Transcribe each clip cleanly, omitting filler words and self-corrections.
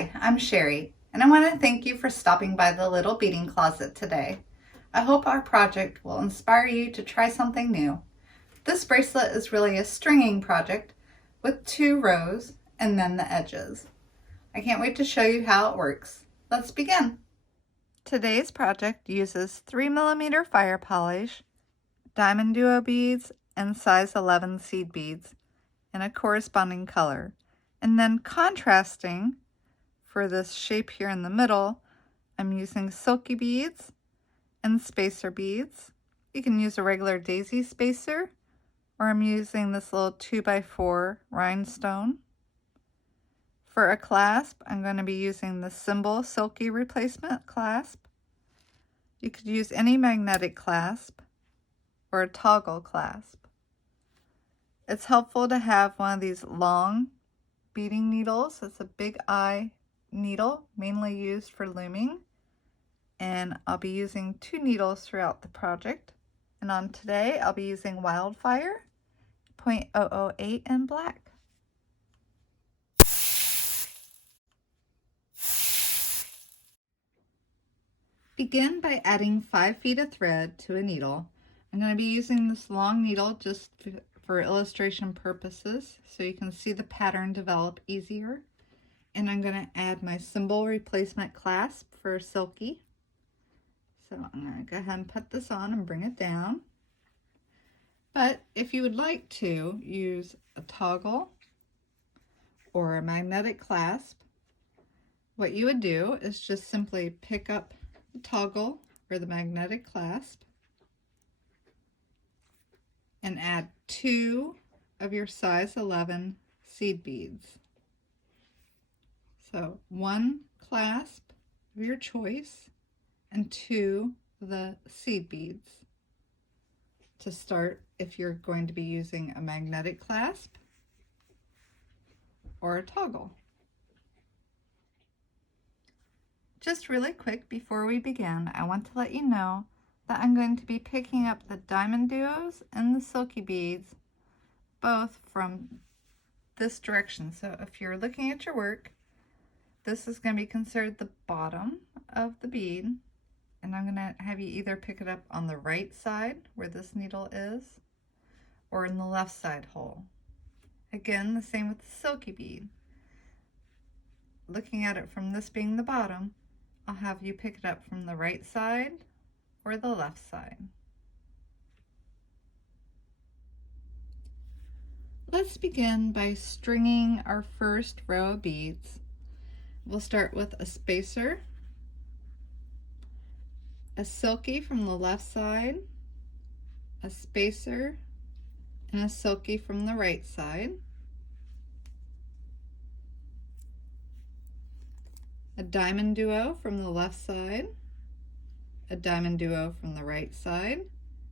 Hi, I'm Sherry, and I want to thank you for stopping by the Little Beading Closet today. I hope our project will inspire you to try something new. This bracelet is really a stringing project with 2 rows and then the edges. I can't wait to show you how it works. Let's begin. Today's project uses 3mm fire polish, Diamonduo beads, and size 11 seed beads in a corresponding color, and then contrasting. For this shape here in the middle, I'm using Silky beads and spacer beads. You can use a regular daisy spacer, or I'm using this little 2x4 rhinestone. For a clasp, I'm going to be using the symbol Silky replacement clasp. You could use any magnetic clasp or a toggle clasp. It's helpful to have one of these long beading needles. It's a big eye needle, mainly used for looming, and I'll be using 2 needles throughout the project. And on today I'll be using Wildfire 0.008 in black. Begin by adding 5 feet of thread to a needle. I'm going to be using this long needle just for illustration purposes so you can see the pattern develop easier. And I'm going to add my symbol replacement clasp for Silky. So I'm going to go ahead and put this on and bring it down. But if you would like to use a toggle or a magnetic clasp, what you would do is just simply pick up the toggle or the magnetic clasp and add 2 of your size 11 seed beads. So 1 clasp of your choice and 2 of the seed beads to start if you're going to be using a magnetic clasp or a toggle. Just really quick before we begin, I want to let you know that I'm going to be picking up the Diamonduos and the Silky beads both from this direction. So if you're looking at your work, this is going to be considered the bottom of the bead, and I'm going to have you either pick it up on the right side where this needle is or in the left side hole. Again, the same with the Silky bead. Looking at it from this being the bottom, I'll have you pick it up from the right side or the left side. Let's begin by stringing our first row of beads. We'll start with a spacer, a Silky from the left side, a spacer, and a Silky from the right side, a Diamonduo from the left side, a Diamonduo from the right side,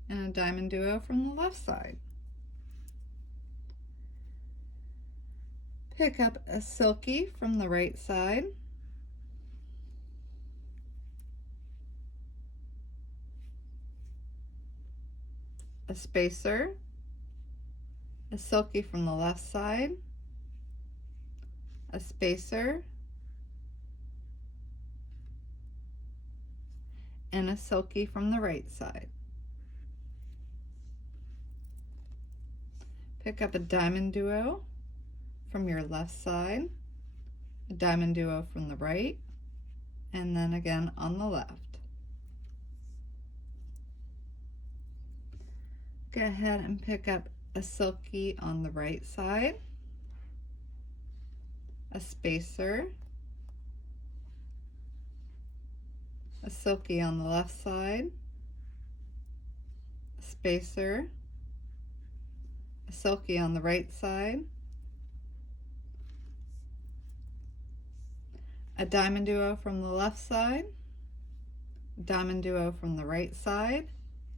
and a Diamonduo from the left side. Pick up a Silky from the right side, a spacer, a Silky from the left side, a spacer, and a Silky from the right side. Pick up a Diamonduo from your left side, a Diamonduo from the right, and then again on the left. Go ahead and pick up a Silky on the right side, a spacer, a Silky on the left side, a spacer, a Silky on the right side, a Diamonduo from the left side, a Diamonduo from the right side,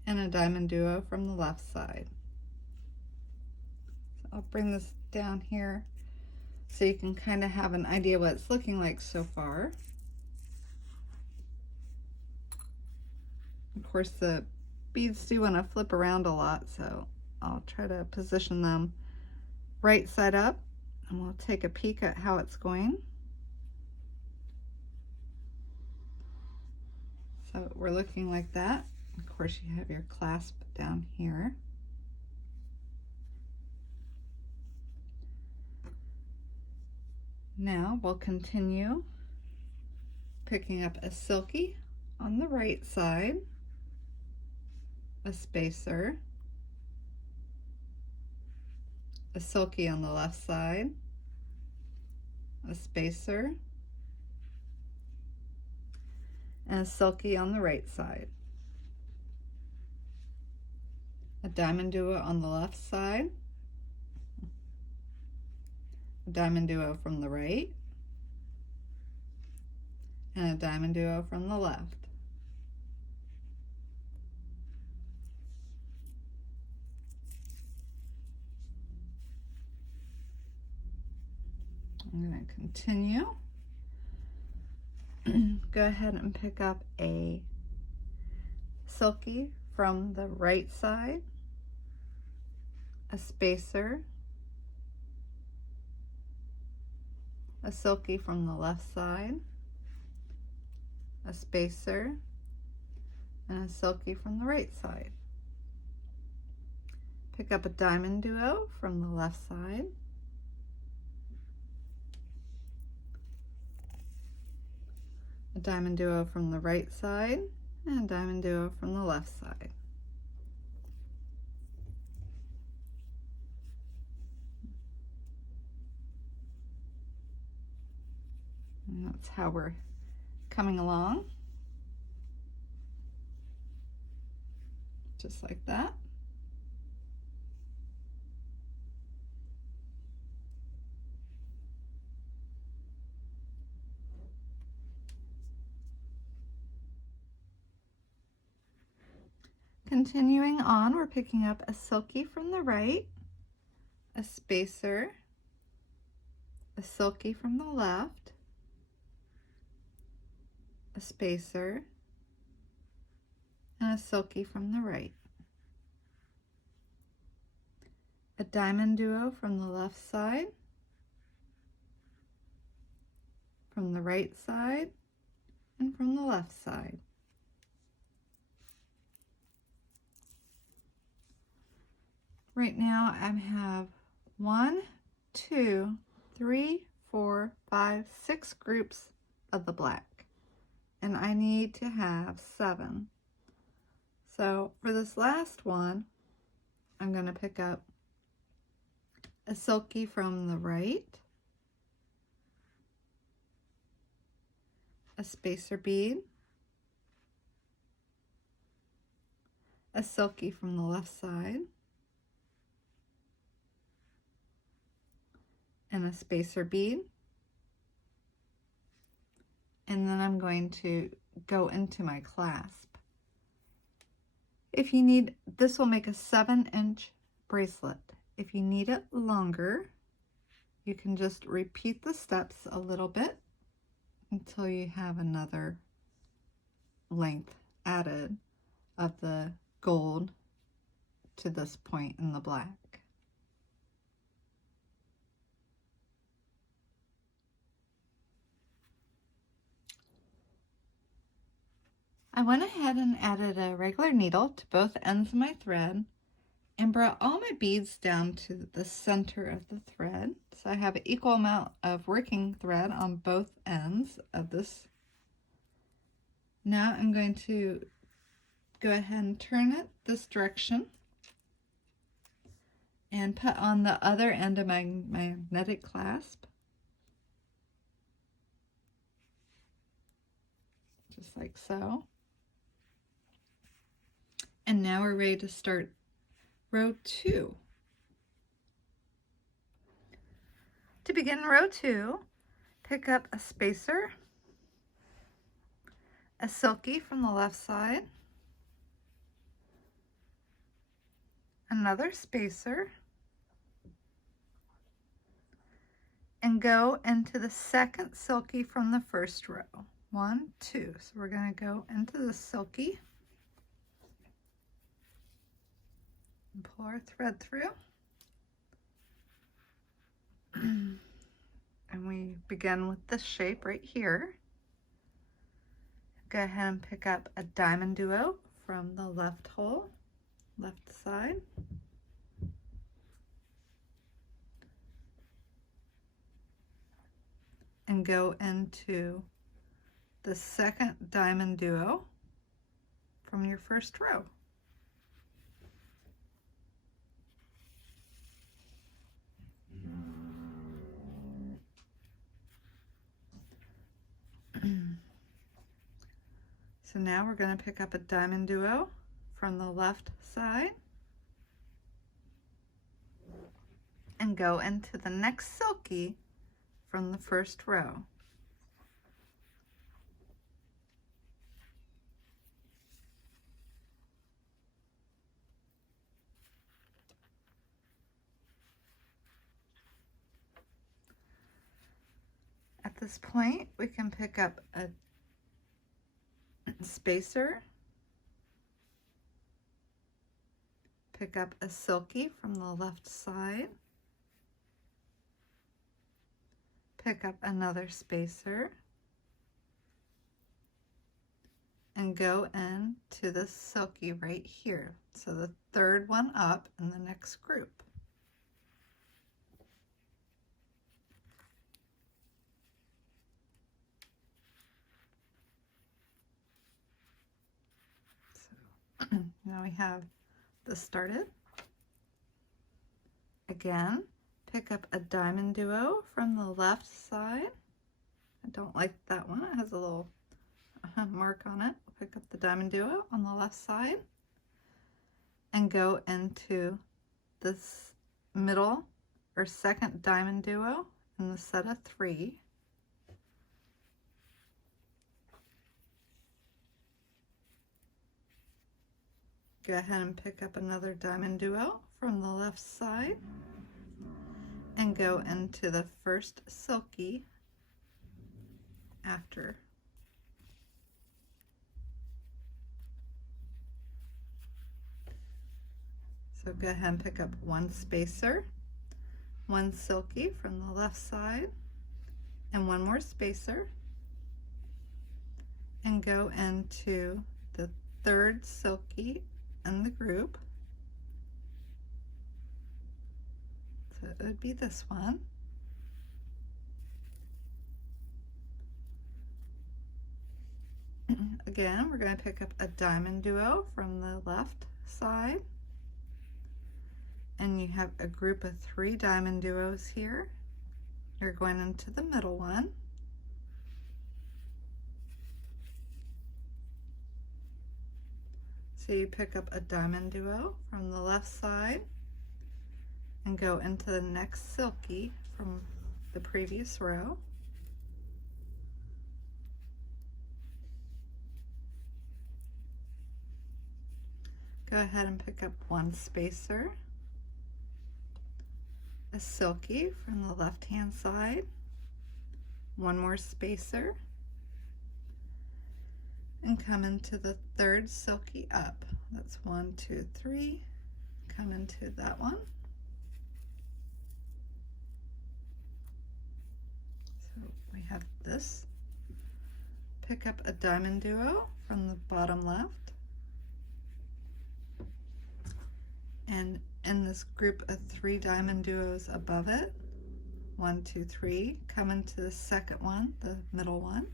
and a Diamonduo from the left side. So I'll bring this down here so you can kind of have an idea what it's looking like so far. Of course, the beads do want to flip around a lot, so I'll try to position them right side up, and we'll take a peek at how it's going. So we're looking like that. Of course, you have your clasp down here. Now we'll continue picking up a Silky on the right side, a spacer, a Silky on the left side, a spacer, and a Silky on the right side. A Diamonduo on the left side, a Diamonduo from the right, and a Diamonduo from the left. I'm going to continue. Go ahead and pick up a Silky from the right side, a spacer, a Silky from the left side, a spacer, and a Silky from the right side. Pick up a Diamonduo from the left side, a Diamonduo from the right side, and a Diamonduo from the left side. And that's how we're coming along. Just like that. Continuing on, we're picking up a Silky from the right, a spacer, a Silky from the left, a spacer, and a Silky from the right. A Diamonduo from the left side, from the right side, and from the left side. Right now I have 1, 2, 3, 4, 5, 6 groups of the black, and I need to have 7. So for this last one, I'm going to pick up a Silky from the right, a spacer bead, a Silky from the left side, and a spacer bead, and then I'm going to go into my clasp. If you need, this will make a 7-inch bracelet. If you need it longer, you can just repeat the steps a little bit until you have another length added of the gold to this point in the black. I went ahead and added a regular needle to both ends of my thread and brought all my beads down to the center of the thread. So I have an equal amount of working thread on both ends of this. Now I'm going to go ahead and turn it this direction and put on the other end of my magnetic clasp. Just like so. And now we're ready to start row 2. To begin row 2, pick up a spacer, a Silky from the left side, another spacer, and go into the second Silky from the first row. 1, 2. So we're going to go into the Silky and pull our thread through. And we begin with this shape right here. Go ahead and pick up a Diamonduo from the left hole, left side. And go into the second Diamonduo from your first row. So now we're going to pick up a Diamonduo from the left side and go into the next Silky from the first row. At this point, we can pick up a spacer, pick up a Silky from the left side, pick up another spacer, and go into the Silky right here. So the third one up in the next group. Now we have this started. Again, pick up a Diamonduo from the left side. I don't like that one. It has a little mark on it. Pick up the Diamonduo on the left side and go into this middle or second Diamonduo in the set of 3. Go ahead and pick up another Diamonduo from the left side and go into the first Silky after. So go ahead and pick up one spacer, one Silky from the left side, and one more spacer, and go into the third Silky in the group. So it would be this one. Again, we're going to pick up a Diamonduo from the left side, and you have a group of 3 Diamonduos here. You're going into the middle one. So you pick up a Diamonduo from the left side and go into the next Silky from the previous row. Go ahead and pick up one spacer, a Silky from the left hand side, one more spacer, and come into the third Silky up. That's 1, 2, 3. Come into that one. So we have this. Pick up a Diamonduo from the bottom left. And in this group of 3 Diamonduos above it, 1, 2, 3, come into the second one, the middle one.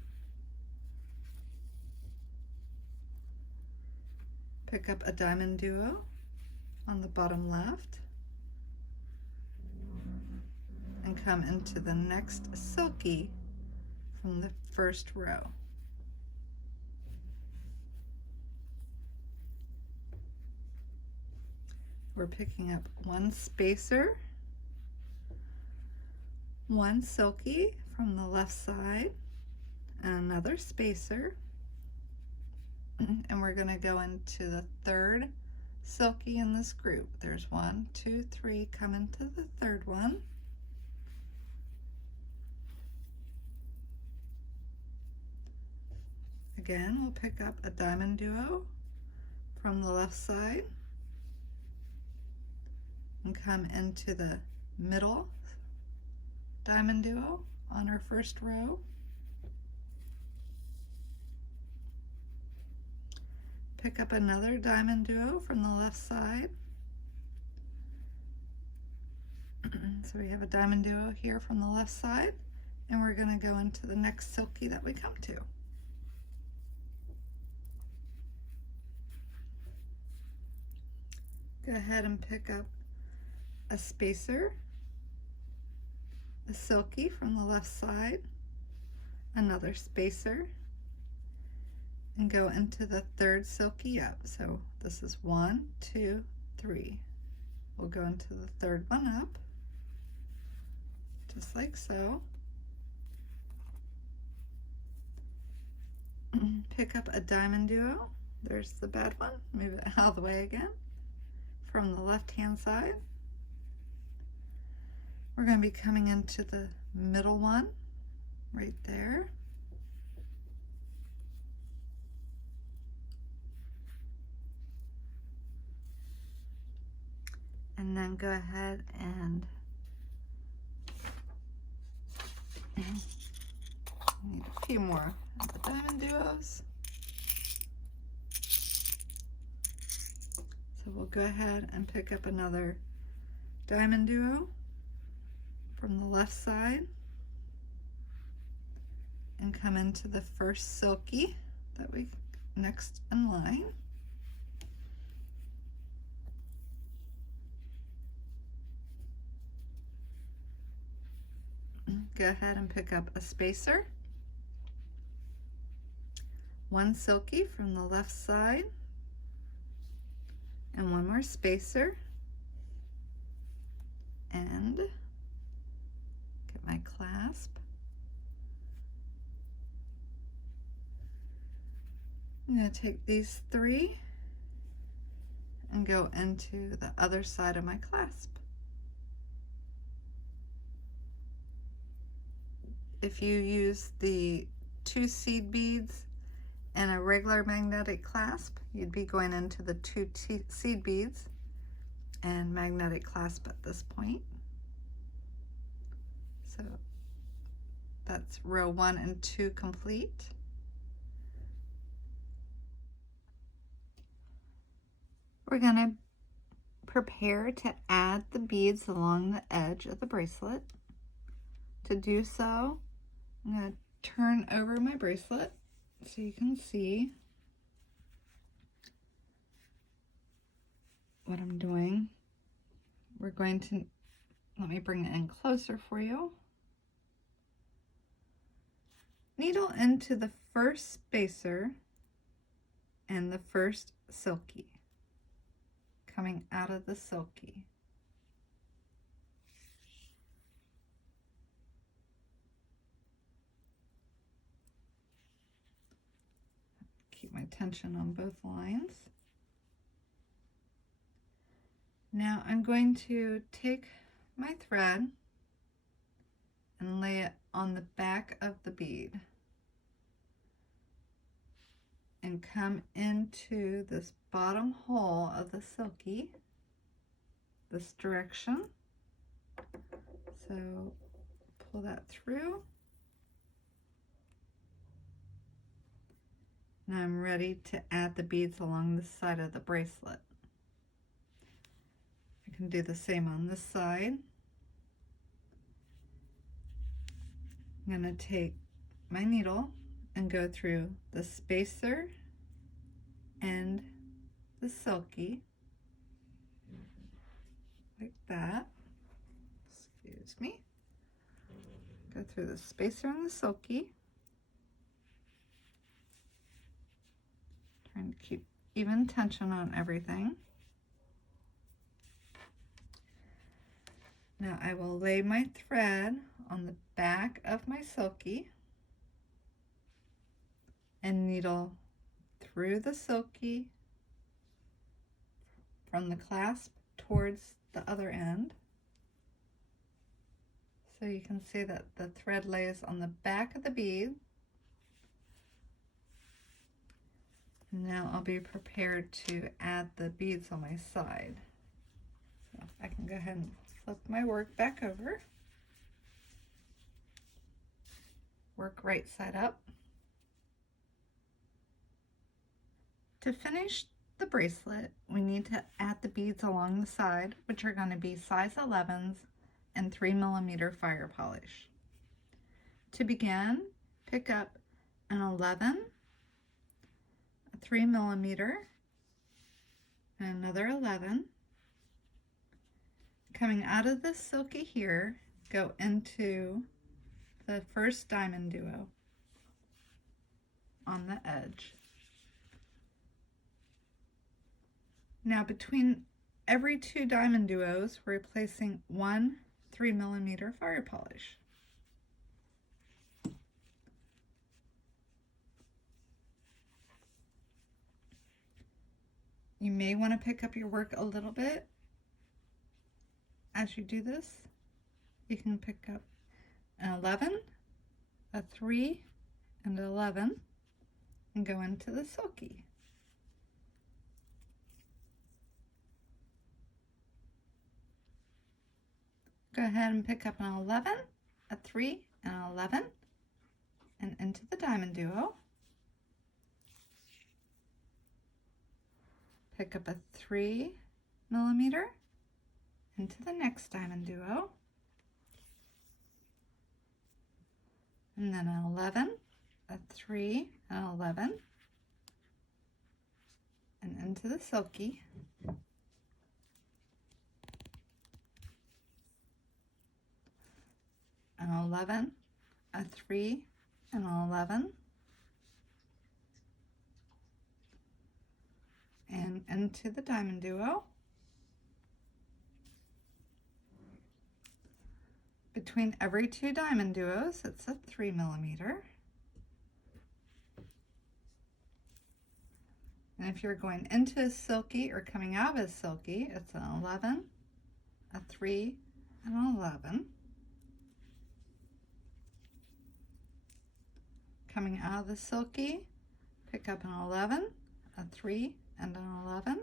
Pick up a Diamonduo on the bottom left and come into the next Silky from the first row. We're picking up one spacer, one Silky from the left side, and another spacer. And we're going to go into the third Silky in this group. There's 1, 2, 3, come into the third one. Again, we'll pick up a Diamonduo from the left side and come into the middle Diamonduo on our first row. pick up another Diamonduo from the left side. So we have a Diamonduo here from the left side, and we're going to go into the next Silky that we come to. Go ahead and pick up a spacer, a Silky from the left side, another spacer, and go into the third Silky up. So this is 1, 2, 3. We'll go into the third one up, just like so. Pick up a Diamonduo. There's the bad one. Move it out of the way again. From the left-hand side, we're going to be coming into the middle one right there. And then go ahead and need a few more of the Diamonduos. So we'll go ahead and pick up another Diamonduo from the left side and come into the first Silky that we next in line. Go ahead and pick up a spacer, one Silky from the left side, and one more spacer, and get my clasp. I'm going to take these 3 and go into the other side of my clasp. If you use the 2 seed beads and a regular magnetic clasp, you'd be going into the 2 seed beads and magnetic clasp at this point. So that's row 1 and 2 complete. We're going to prepare to add the beads along the edge of the bracelet. To do so, I'm going to turn over my bracelet so you can see what I'm doing. We're going to, let me bring it in closer for you. Needle into the first spacer and the first Silky, coming out of the Silky. Keep my tension on both lines. Now I'm going to take my thread and lay it on the back of the bead and come into this bottom hole of the Silky, this direction. So pull that through. Now I'm ready to add the beads along the side of the bracelet. I can do the same on this side. I'm going to take my needle and go through the spacer and the Silky, like that. Excuse me. Go through the spacer and the Silky. Trying to keep even tension on everything. Now I will lay my thread on the back of my Silky and needle through the Silky from the clasp towards the other end. So you can see that the thread lays on the back of the bead. Now I'll be prepared to add the beads on my side. So I can go ahead and flip my work back over. Work right side up. To finish the bracelet, we need to add the beads along the side, which are going to be size 11s and 3mm fire polish. To begin, pick up an 11, a 3mm, and another 11. Coming out of this Silky here, go into the first Diamonduo on the edge. Now between every 2 Diamonduos, we're placing 1 3mm fire polish. You may want to pick up your work a little bit as you do this. You can pick up an 11, a 3, and an 11 and go into the Silky. Go ahead and pick up an 11, a 3, and an 11 and into the Diamonduo. Pick up a 3mm into the next Diamonduo, and then an 11, a 3, and an 11, and into the Silky. An 11, a 3, and an 11, and into the Diamonduo. Between every 2 Diamonduos, it's a 3mm. And if you're going into a Silky or coming out of a Silky, it's an 11, a 3, and an 11. Coming out of the Silky, pick up an 11, a 3, and an 11.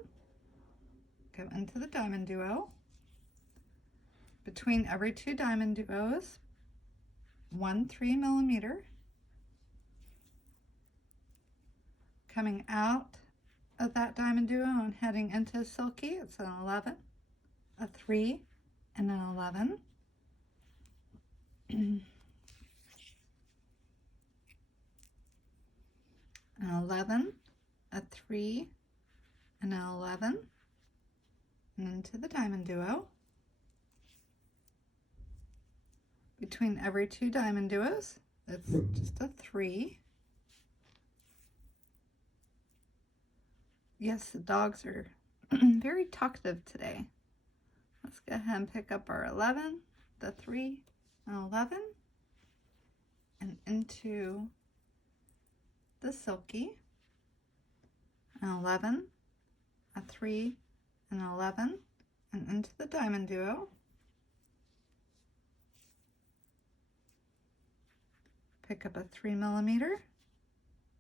Go into the Diamonduo. Between every 2 Diamonduos, 1 3mm. Coming out of that Diamonduo and heading into a Silky, it's an 11, a 3, and an 11. An 11, a 3, and an 11, and into the Diamonduo. Between every 2 Diamonduos, it's just a 3. Yes, the dogs are very talkative today. Let's go ahead and pick up our 11, the 3, and 11, and into the Silky. An 11, a 3, and an 11, and into the Diamonduo. Pick up a 3mm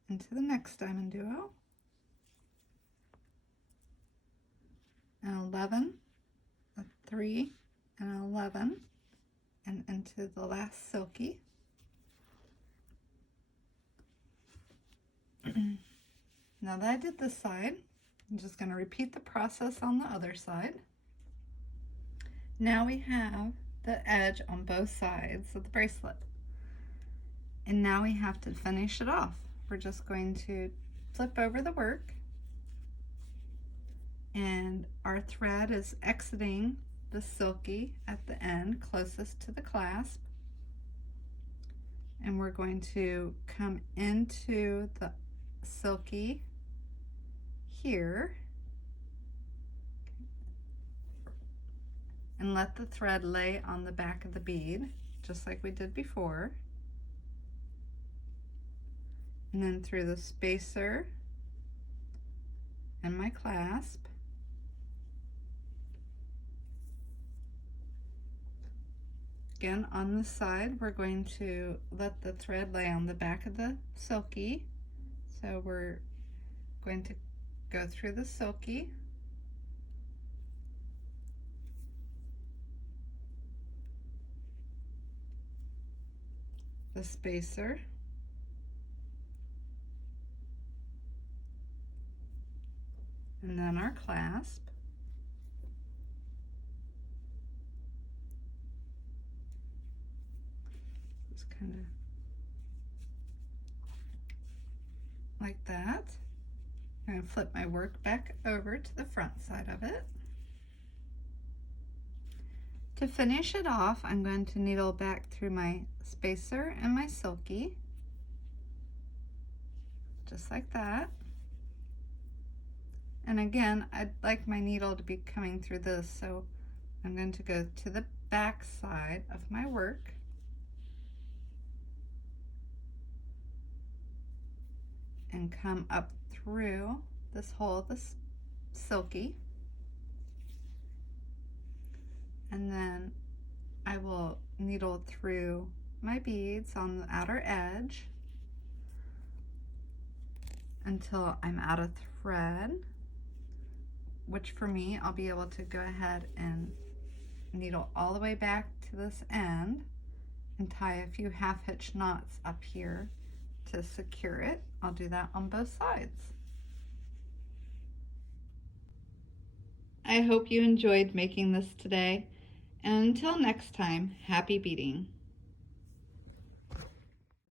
into the next Diamonduo. An 11, a 3, and an 11, and into the last Silky. Now that I did this side, I'm just going to repeat the process on the other side. Now we have the edge on both sides of the bracelet. And now we have to finish it off. We're just going to flip over the work, and our thread is exiting the Silky at the end closest to the clasp, and we're going to come into the Silky here and let the thread lay on the back of the bead just like we did before, and then through the spacer and my clasp, again on the side we're going to let the thread lay on the back of the Silky. So we're going to go through the Silky, the spacer, And then our clasp. Just kind of like that. I'm going to flip my work back over to the front side of it. To finish it off, I'm going to needle back through my spacer and my Silky, just like that. And again, I'd like my needle to be coming through this, so I'm going to go to the back side of my work. And come up through this hole of this Silky. And then I will needle through my beads on the outer edge until I'm out of thread, which for me, I'll be able to go ahead and needle all the way back to this end and tie a few half hitch knots up here to secure it. I'll do that on both sides. I hope you enjoyed making this today, and until next time, happy beading.